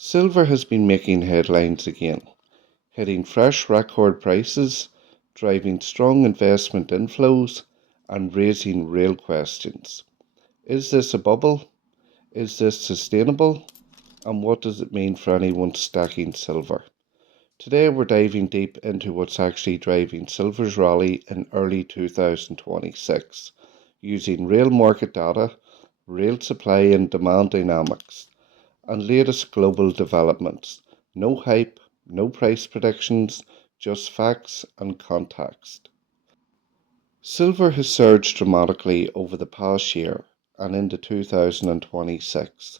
Silver has been making headlines again, hitting fresh record prices, driving strong investment inflows, and raising real questions. Is this a bubble? Is this sustainable? And what does it mean for anyone stacking silver? Today we're diving deep into what's actually driving silver's rally in early 2026, using real market data, real supply and demand dynamics, and latest global developments. No hype, no price predictions, just facts and context. Silver has surged dramatically over the past year and into 2026.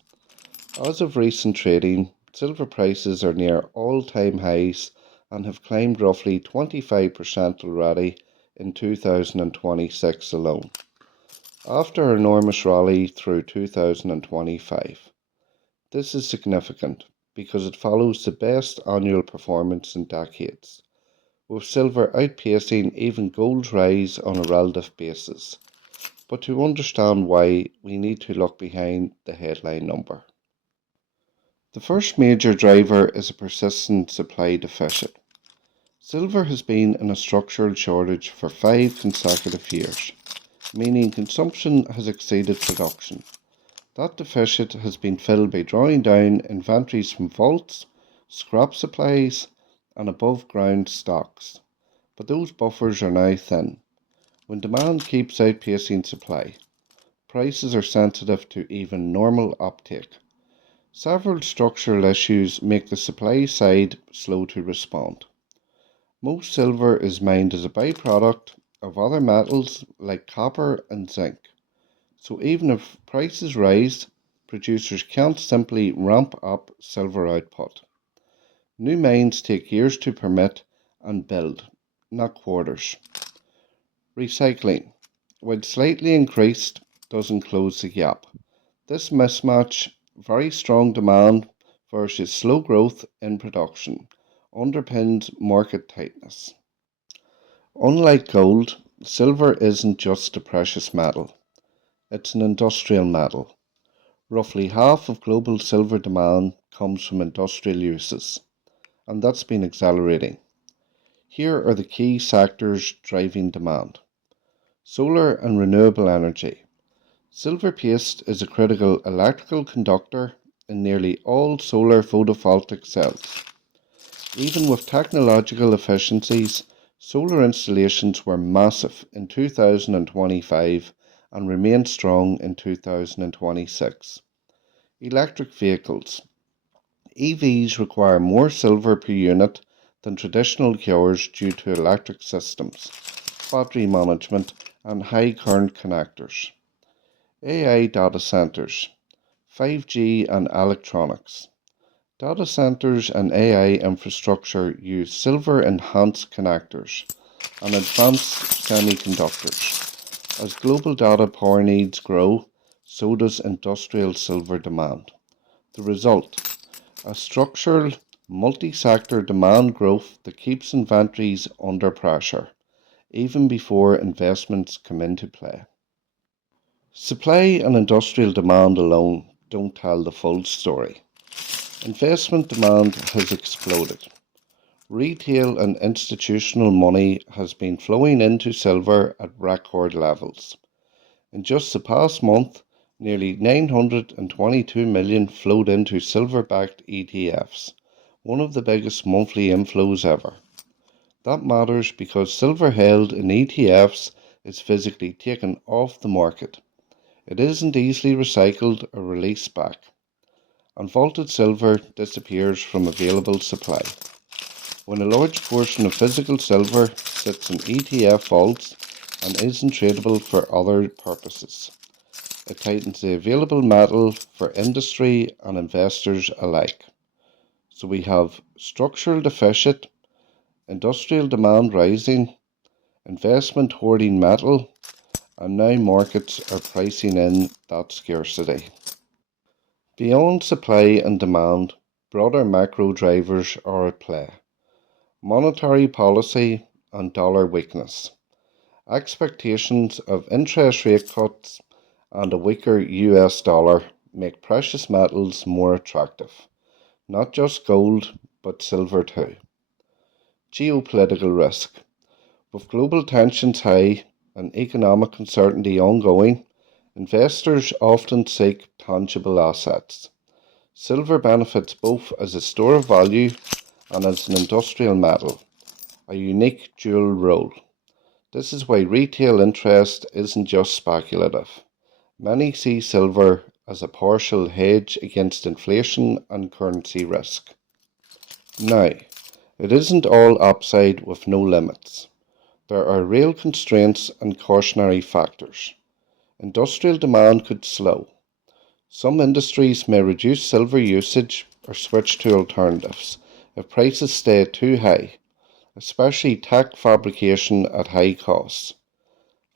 As of recent trading, silver prices are near all-time highs and have climbed roughly 25% already in 2026 alone, after an enormous rally through 2025. This is significant because it follows the best annual performance in decades, with silver outpacing even gold's rise on a relative basis. But to understand why, we need to look behind the headline number. The first major driver is a persistent supply deficit. Silver has been in a structural shortage for 5 consecutive years, meaning consumption has exceeded production. That deficit has been filled by drawing down inventories from vaults, scrap supplies, and above ground stocks. But those buffers are now thin. When demand keeps outpacing supply, prices are sensitive to even normal uptake. Several structural issues make the supply side slow to respond. Most silver is mined as a byproduct of other metals like copper and zinc. So even if prices rise, producers can't simply ramp up silver output. New mines take years to permit and build, not quarters. Recycling, while slightly increased, doesn't close the gap. This mismatch, very strong demand versus slow growth in production, underpins market tightness. Unlike gold, silver isn't just a precious metal, it's an industrial metal. Roughly half of global silver demand comes from industrial uses, and that's been accelerating. Here are the key sectors driving demand: solar and renewable energy. Silver paste is a critical electrical conductor in nearly all solar photovoltaic cells. Even with technological efficiencies, solar installations were massive in 2025 and remain strong in 2026. Electric vehicles. EVs require more silver per unit than traditional cars due to electric systems, battery management, and high current connectors. AI data centers, 5G, and electronics. Data centers and AI infrastructure use silver enhanced connectors and advanced semiconductors. As global data power needs grow, so does industrial silver demand. The result: a structural, multi sector demand growth that keeps inventories under pressure, even before investments come into play. Supply and industrial demand alone don't tell the full story. Investment demand has exploded. Retail and institutional money has been flowing into silver at record levels. In just the past month, nearly 922 million flowed into silver-backed ETFs, one of the biggest monthly inflows ever. That matters because silver held in ETFs is physically taken off the market. It isn't easily recycled or released back, and vaulted silver disappears from available supply. When a large portion of physical silver sits in ETF vaults and isn't tradable for other purposes, it tightens the available metal for industry and investors alike. So we have structural deficit, industrial demand rising, investment hoarding metal, and now markets are pricing in that scarcity. Beyond supply and demand, broader macro drivers are at play: monetary policy and dollar weakness. Expectations of interest rate cuts and a weaker US dollar make precious metals more attractive. not just gold, but silver too. Geopolitical risk. With global tensions high and economic uncertainty ongoing, investors often seek tangible assets. Silver benefits both as a store of value and as an industrial metal, a unique dual role. This is why retail interest isn't just speculative. Many see silver as a partial hedge against inflation and currency risk. Now, it isn't all upside with no limits. There are real constraints and cautionary factors. Industrial demand could slow. Some industries may reduce silver usage or switch to alternatives if prices stay too high, especially tech fabrication at high costs.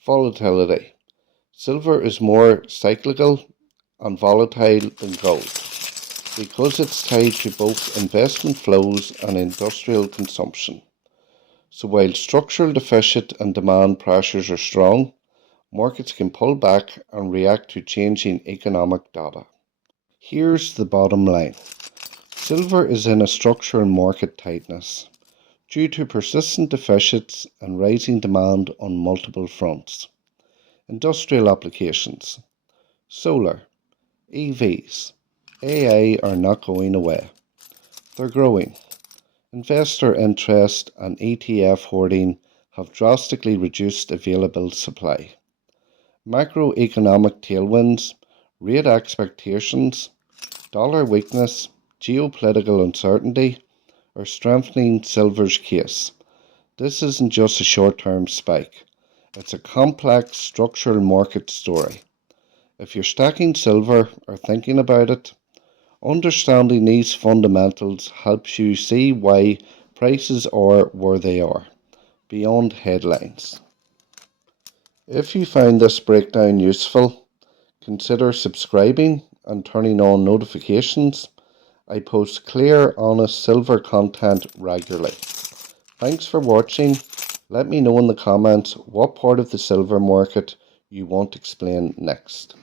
Volatility. Silver is more cyclical and volatile than gold because it's tied to both investment flows and industrial consumption. So while structural deficit and demand pressures are strong, markets can pull back and react to changing economic data. Here's the bottom line. Silver is in a structural market tightness due to persistent deficits and rising demand on multiple fronts. Industrial applications. Solar, EVs, AI are not going away. They're growing. Investor interest and ETF hoarding have drastically reduced available supply. Macroeconomic tailwinds, rate expectations, dollar weakness, geopolitical uncertainty are strengthening silver's case. This isn't just a short-term spike. It's a complex structural market story. If you're stacking silver or thinking about it, understanding these fundamentals helps you see why prices are where they are, beyond headlines. If you find this breakdown useful, consider subscribing and turning on notifications. I post clear, honest silver content regularly. Thanks for watching. Let me know in the comments what part of the silver market you want explained next.